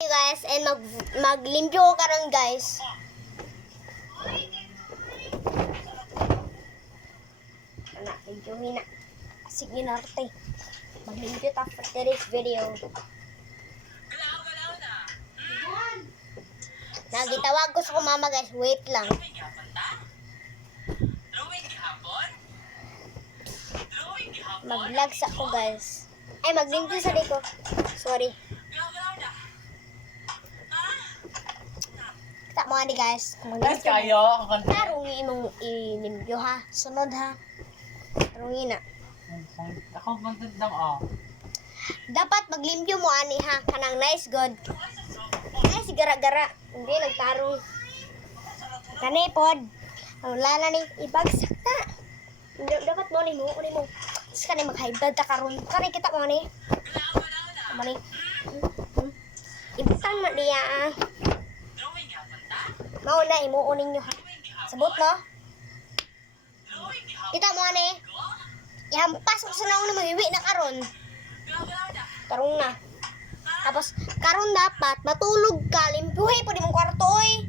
Guys, and maglimpyo ko karon guys. Ana, limpyohin na. Sige narte. Maglimpyo ta for today's video. Nagitawag ko sa mama guys, wait lang. Mag-vlog sa ko guys. Ay, maglimpyo sa dito. Sorry. Kita mo ni guys. Guys, kayo. Tarungi imong ilimpyo ha. Sunod ha. Tarungi na. Ako content lang Dapat maglimpyo mo ani ha. Kanang nice god. Nice gara-gara. Hindi nagtarong. Kani pod. Wala na ni ibagsak ta. Dapat mo ni mo. Tapos kani mag-high blood ta karon. Kani kita mo ni. Mo ni. Ibutang na niya ah. Mao na imuunin nyo ha. Sabot no? Kita mo ani. Ihampas ko sa nauna magiwi na karon. Tarong na. Tapos karon dapat matulog ka, limpyuhi po di mong kwarto oy.